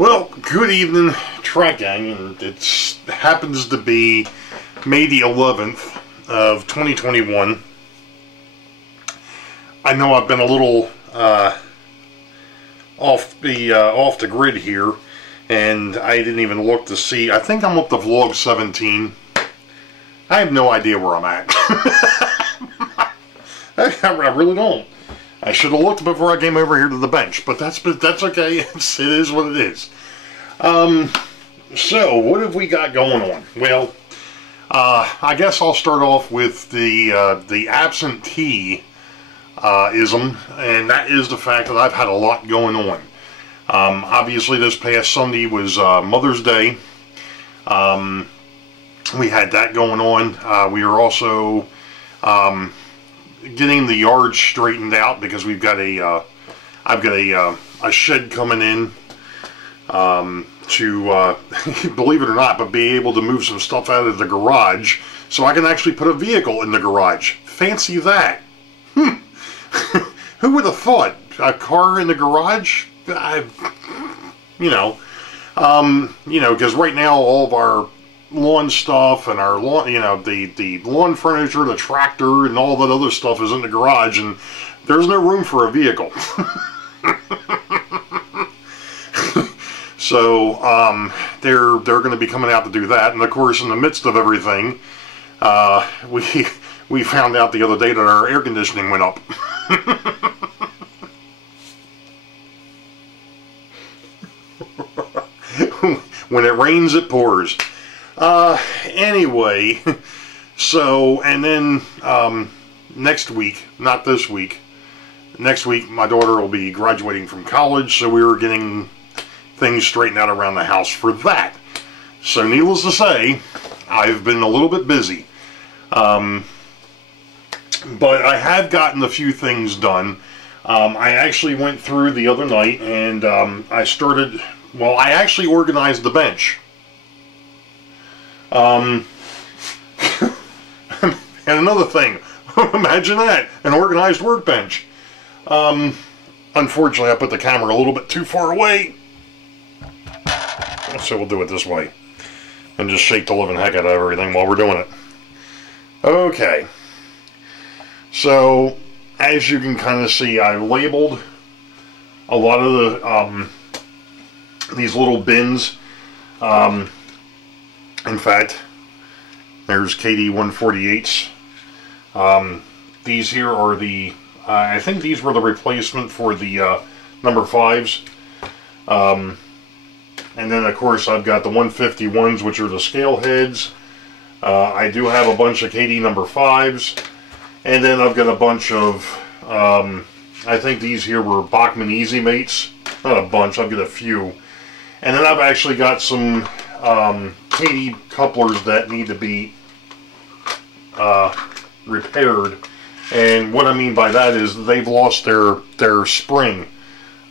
Well, good evening, Track Gang, and it happens to be May the 11th of 2021. I know I've been a little off the grid here, and I didn't even look to see. I think I'm up to vlog 17. I have no idea where I'm at. I really don't. I should have looked before I came over here to the bench, but that's okay. It is what it is. So what have we got going on? Well, I guess I'll start off with the absentee ism, and that is the fact that I've had a lot going on. Obviously, this past Sunday was Mother's Day. We had that going on. We are also getting the yard straightened out because we've got I've got a shed coming in to believe it or not, but be able to move some stuff out of the garage so I can actually put a vehicle in the garage. Fancy that. Who would have thought? A car in the garage? You know, because right now all of our lawn stuff and our lawn, the lawn furniture, the tractor, and all that other stuff is in the garage, and there's no room for a vehicle. So they're going to be coming out to do that, and of course, in the midst of everything, we found out the other day that our air conditioning went up. When it rains, it pours. Anyway, so, and then next week, not this week, next week my daughter will be graduating from college, so we were getting things straightened out around the house for that. So needless to say, I've been a little bit busy. But I have gotten a few things done. I actually went through the other night and I actually organized the bench. And another thing, imagine that, an organized workbench. Unfortunately, I put the camera a little bit too far away, so we'll do it this way, and just shake the living heck out of everything while we're doing it. Okay, so as you can kind of see, I labeled a lot of the these little bins. In fact, there's KD 148s. These here are the, I think these were the replacement for the number 5s. And then of course I've got the 151s, which are the scale heads. I do have a bunch of KD number 5s. And then I've got a bunch of, I think these here were Bachmann Easy Mates. Not a bunch, I've got a few. And then I've actually got some KD couplers that need to be repaired, and what I mean by that is they've lost their spring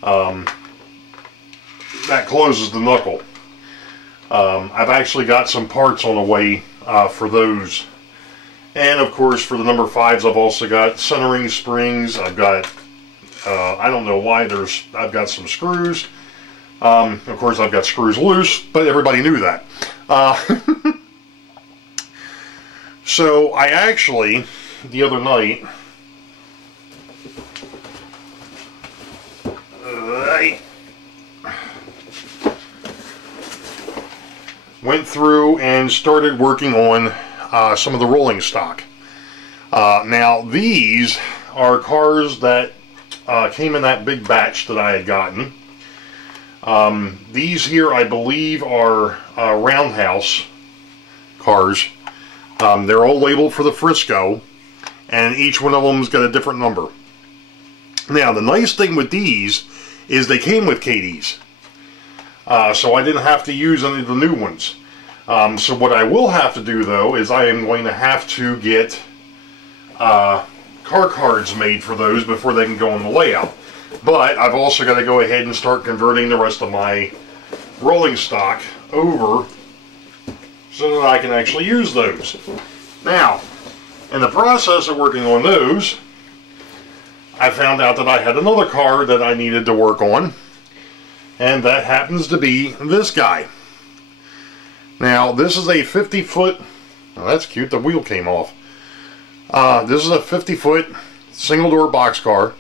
that closes the knuckle. I've actually got some parts on the way for those, and of course for the number 5s I've also got centering springs. I've got I don't know why I've got some screws. Of course I've got screws loose, but everybody knew that. So I actually, the other night, I went through and started working on some of the rolling stock. Now these are cars that came in that big batch that I had gotten. These here, I believe, are Roundhouse cars. They're all labeled for the Frisco, and each one of them's got a different number. Now, the nice thing with these is they came with KDs, so I didn't have to use any of the new ones. So what I will have to do, though, is I am going to have to get car cards made for those before they can go on the layout. But I've also got to go ahead and start converting the rest of my rolling stock over so that I can actually use those. Now, in the process of working on those, I found out that I had another car that I needed to work on. and that happens to be this guy. Now, this is a 50-foot, oh, that's cute, the wheel came off. This is a 50-foot single-door boxcar.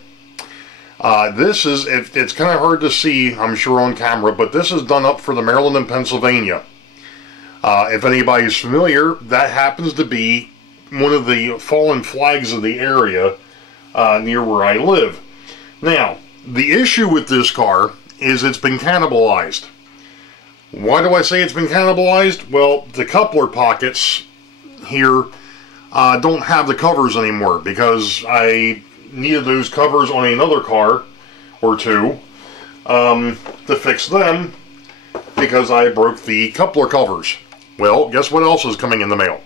This is, it's kind of hard to see, I'm sure, on camera, but this is done up for the Maryland and Pennsylvania. If anybody's familiar, that happens to be one of the fallen flags of the area near where I live. Now, the issue with this car is it's been cannibalized. Why do I say it's been cannibalized? Well, the coupler pockets here don't have the covers anymore because I needed those covers on another car or two to fix them because I broke the coupler covers. Well, guess what else is coming in the mail?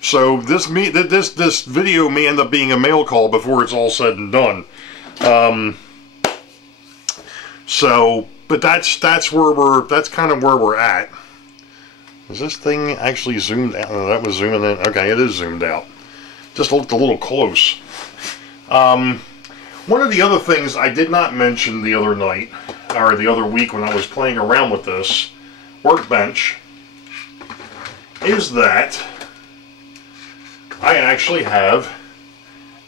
So this video may end up being a mail call before it's all said and done. But that's kind of where we're at. Is this thing actually zoomed out? Oh, that was zooming in. Okay, it is zoomed out. Just looked a little close. One of the other things I did not mention the other night, or the other week when I was playing around with this Workbench, is that I actually have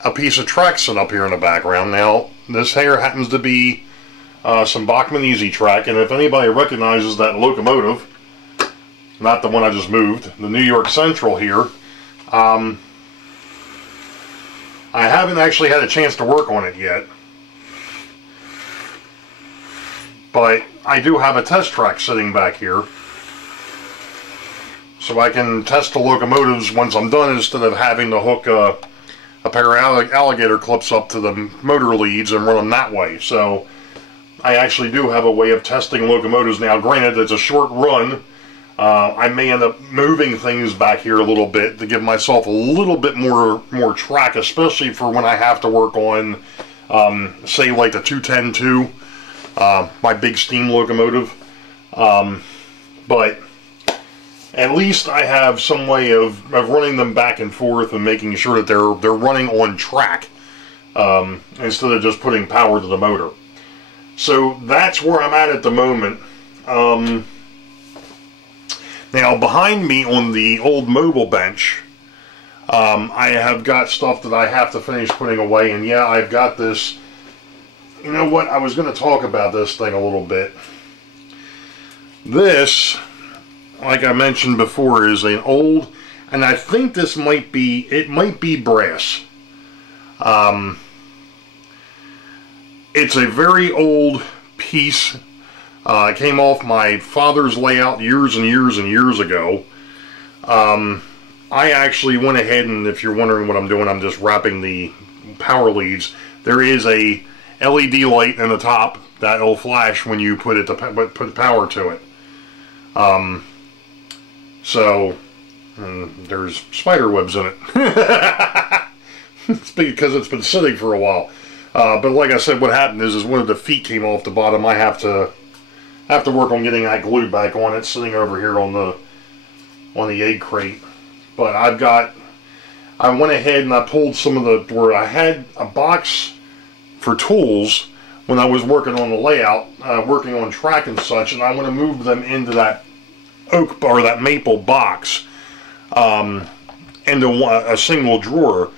a piece of track set up here in the background. Now, this here happens to be some Bachmann Easy Track, and if anybody recognizes that locomotive, not the one I just moved, the New York Central here, I haven't actually had a chance to work on it yet, but I do have a test track sitting back here, so I can test the locomotives once I'm done instead of having to hook a pair of alligator clips up to the motor leads and run them that way. So I actually do have a way of testing locomotives. Now, granted, it's a short run. I may end up moving things back here a little bit to give myself a little bit more track, especially for when I have to work on, say, like the 210-2, my big steam locomotive. But at least I have some way of running them back and forth and making sure that they're running on track instead of just putting power to the motor. So that's where I'm at the moment. Now, behind me on the old mobile bench, I have got stuff that I have to finish putting away. And yeah, I've got this. You know what? I was going to talk about this thing a little bit. This, like I mentioned before, is an old, and I think this might be, it might be brass. It's a very old piece. It came off my father's layout years and years and years ago. I actually went ahead, and if you're wondering what I'm doing, I'm just wrapping the power leads. There is a LED light in the top that will flash when you put power to it. There's spider webs in it. It's because it's been sitting for a while. But like I said, what happened is one of the feet came off the bottom. I have to work on getting that glue back on it, sitting over here on the egg crate. But I went ahead and I pulled some of where I had a box for tools when I was working on the layout, working on track and such, and I want to move them into that oak or that maple box into a single drawer.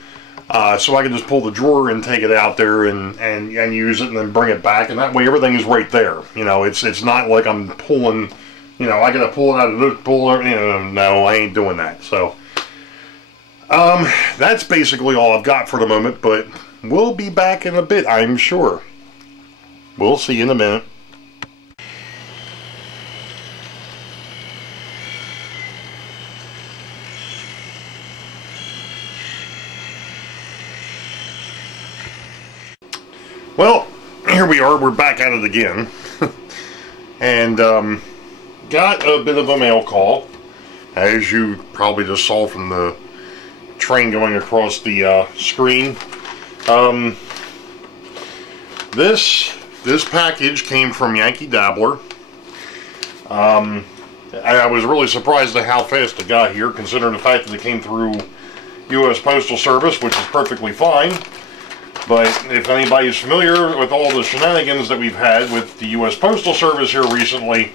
So I can just pull the drawer and take it out there and use it and then bring it back, and that way everything is right there. You know, it's not like I'm pulling, you know, I gotta pull it out of this, no, I ain't doing that. So that's basically all I've got for the moment, but we'll be back in a bit, I'm sure. We'll see you in a minute. Well, here we are, we're back at it again. And got a bit of a mail call, as you probably just saw from the train going across the screen. This package came from Yankee Dabbler. I was really surprised at how fast it got here, considering the fact that it came through U.S. Postal Service, which is perfectly fine. But if anybody's familiar with all the shenanigans that we've had with the U.S. Postal Service here recently,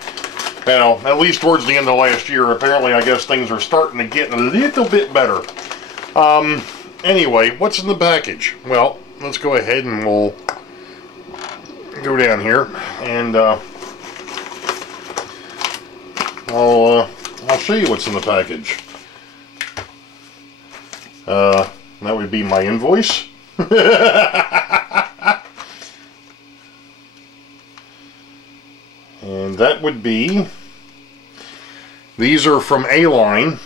well, at least towards the end of last year, apparently I guess things are starting to get a little bit better. Anyway, what's in the package? Well, let's go ahead and we'll go down here and I'll show you what's in the package. That would be my invoice. And that would be, these are from A-Line.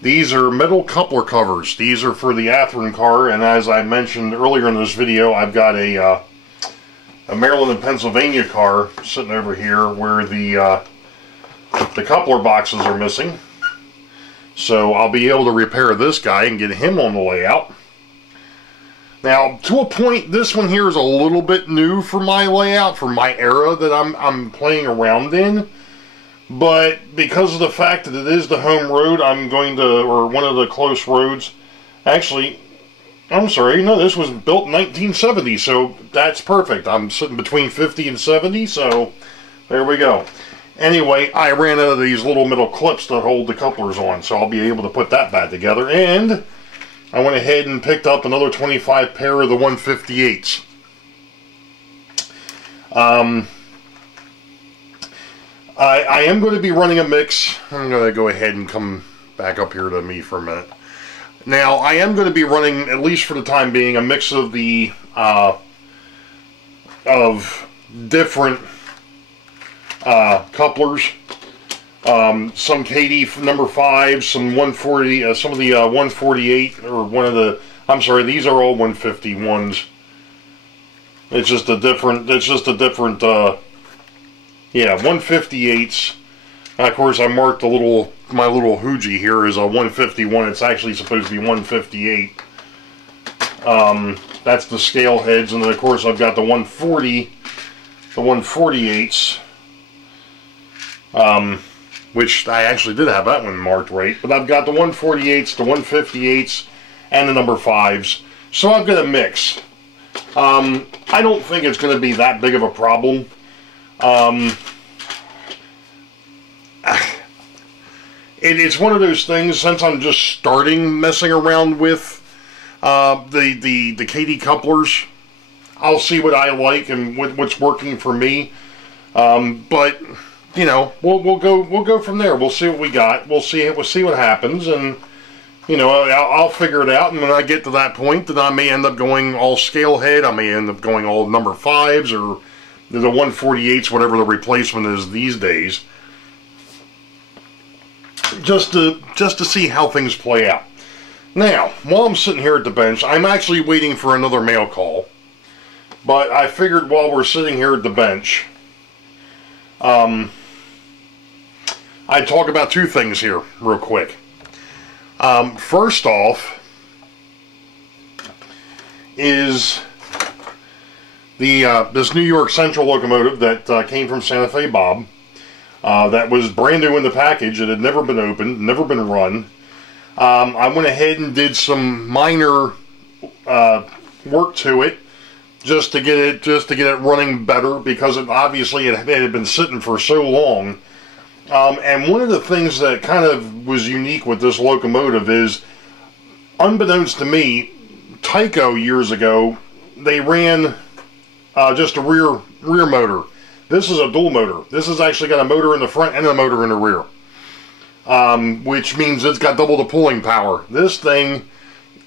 These are metal coupler covers. These are for the Athearn car, and as I mentioned earlier in this video, I've got a Maryland and Pennsylvania car sitting over here where the coupler boxes are missing. So I'll be able to repair this guy and get him on the layout. Now, to a point, this one here is a little bit new for my layout, for my era that I'm playing around in. But because of the fact that it is the home road, I'm going to, or one of the close roads. Actually, I'm sorry, no, this was built in 1970, so that's perfect. I'm sitting between 50 and 70, so there we go. Anyway, I ran out of these little metal clips to hold the couplers on, so I'll be able to put that back together. And I went ahead and picked up another 25 pair of the 158s. I am going to be running a mix. I'm going to go ahead and come back up here to me for a minute. Now, I am going to be running, at least for the time being, a mix of the different couplers. Some KD number 5, some 140, some of the 148, or one of the, I'm sorry, these are all 151s. It's just a different, yeah, 158s. Of course, I marked my little Huji here as a 151. It's actually supposed to be 158. That's the scale heads, and then of course I've got the 140, the 148s. Which I actually did have that one marked right, but I've got the 148s, the 158s, and the number 5s. So I've got a mix. I don't think it's going to be that big of a problem. It's one of those things, since I'm just starting messing around with the KD couplers, I'll see what I like and what's working for me. But you know, we'll go from there. We'll see what we got. We'll see what happens, and you know, I'll figure it out. And when I get to that point, then I may end up going all scale head. I may end up going all number 5s or the 148s, whatever the replacement is these days. Just to see how things play out. Now, while I'm sitting here at the bench, I'm actually waiting for another mail call. But I figured while we're sitting here at the bench, I'd talk about two things here real quick. First off is this New York Central locomotive that came from Santa Fe Bob. That was brand new in the package. It had never been opened, never been run. I went ahead and did some minor work to it just to get it running better, because it had been sitting for so long. And one of the things that kind of was unique with this locomotive is, unbeknownst to me, Tyco years ago, they ran just a rear motor. This is a dual motor. This has actually got a motor in the front and a motor in the rear, which means it's got double the pulling power. This thing,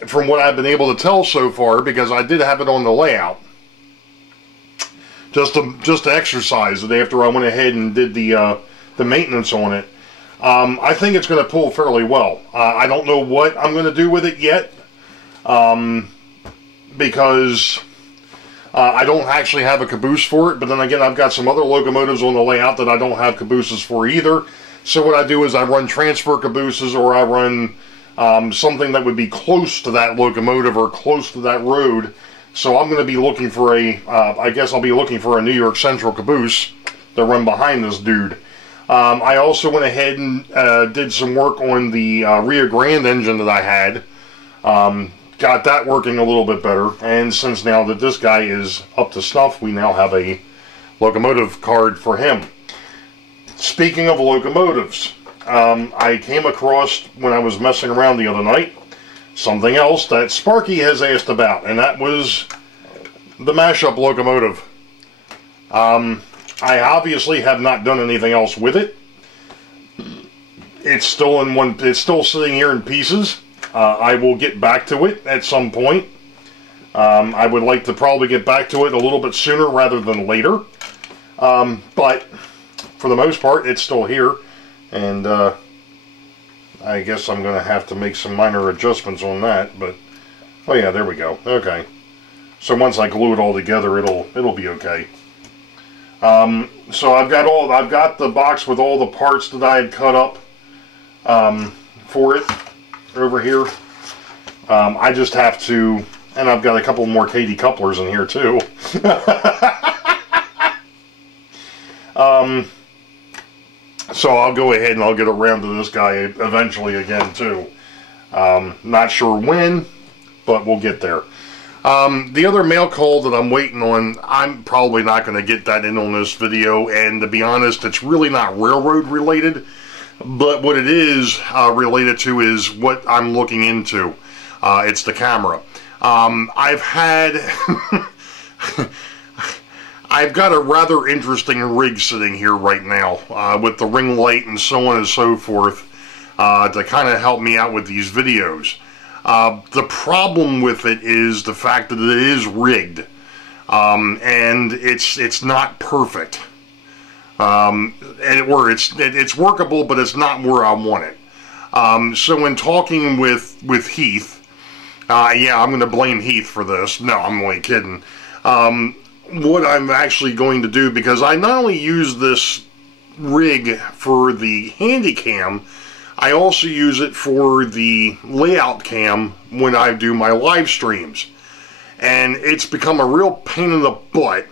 from what I've been able to tell so far, because I did have it on the layout, just to exercise it after I went ahead and did the maintenance on it, I think it's going to pull fairly well. I don't know what I'm going to do with it yet, because I don't actually have a caboose for it, but then again, I've got some other locomotives on the layout that I don't have cabooses for either. So what I do is I run transfer cabooses, or I run something that would be close to that locomotive or close to that road. So I'm going to be looking for I guess I'll be looking for a New York Central caboose to run behind this dude. I also went ahead and did some work on the Rio Grande engine that I had. got that working a little bit better. And since now that this guy is up to snuff, we now have a locomotive card for him. Speaking of locomotives, I came across, when I was messing around the other night, something else that Sparky has asked about, and that was the mashup locomotive. I obviously have not done anything else with it. It's still it's still sitting here in pieces. I will get back to it at some point. I would like to probably get back to it a little bit sooner rather than later. But for the most part, it's still here, and I guess I'm going to have to make some minor adjustments on that. But oh yeah, there we go. Okay, so once I glue it all together, it'll be okay. So I've got the box with all the parts that I had cut up for it over here. I just have to, and I've got a couple more KD couplers in here too. So I'll go ahead and I'll get around to this guy eventually again too. Not sure when, but we'll get there. The other mail call that I'm waiting on, I'm probably not going to get that in on this video, and to be honest, it's really not railroad related, but what it is related to is what I'm looking into. It's the camera. I've got a rather interesting rig sitting here right now with the ring light and so on and so forth to kind of help me out with these videos. The problem with it is the fact that it is rigged, and it's not perfect. It's workable, but it's not where I want it. So when talking with Heath, yeah, I'm going to blame Heath for this. No, I'm only kidding. What I'm actually going to do, because I not only use this rig for the Handi-Cam, I also use it for the layout cam when I do my live streams. And it's become a real pain in the butt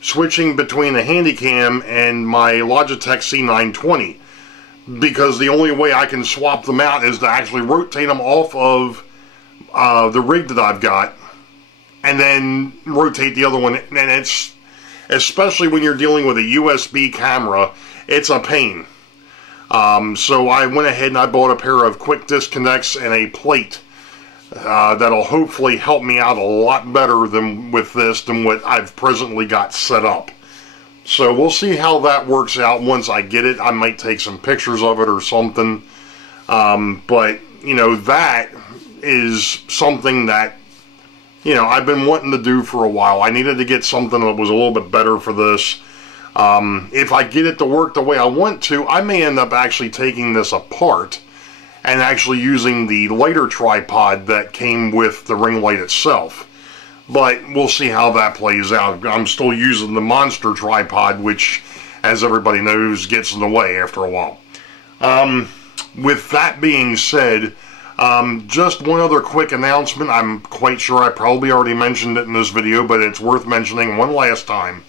switching between the Handi-Cam and my Logitech C920, because the only way I can swap them out is to actually rotate them off of the rig that I've got and then rotate the other one. And it's, especially when you're dealing with a USB camera, it's a pain. So I went ahead and I bought a pair of quick disconnects and a plate that'll hopefully help me out a lot better than with this than what I've presently got set up. So we'll see how that works out once I get it. I might take some pictures of it or something. But, you know, that is something that, you know, I've been wanting to do for a while. I needed to get something that was a little bit better for this. If I get it to work the way I want to, I may end up actually taking this apart and actually using the lighter tripod that came with the ring light itself. But we'll see how that plays out. I'm still using the monster tripod, which, as everybody knows, gets in the way after a while. With that being said, just one other quick announcement. I'm quite sure I probably already mentioned it in this video, but it's worth mentioning one last time.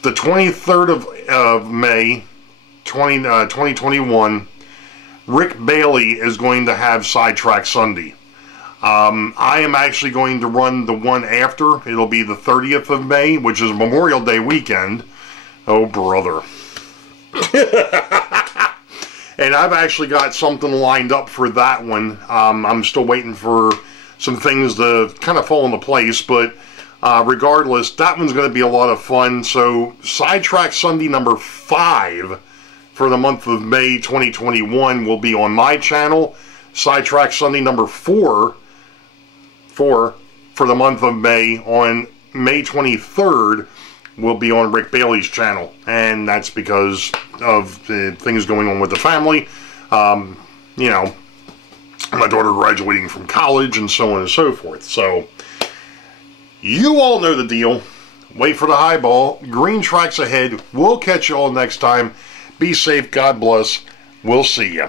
The 23rd of May, 2021, Rick Bailey is going to have Sidetrack Sunday. I am actually going to run the one after. It'll be the 30th of May, which is Memorial Day weekend. Oh, brother. And I've actually got something lined up for that one. I'm still waiting for some things to kind of fall into place, but regardless, that one's going to be a lot of fun. So Sidetrack Sunday number 5 for the month of May 2021 will be on my channel. Sidetrack Sunday number 4 for the month of May on May 23rd will be on Rick Bailey's channel. And that's because of the things going on with the family. You know, my daughter graduating from college and so on and so forth. So you all know the deal. Wait for the highball. Green tracks ahead. We'll catch you all next time. Be safe. God bless. We'll see ya.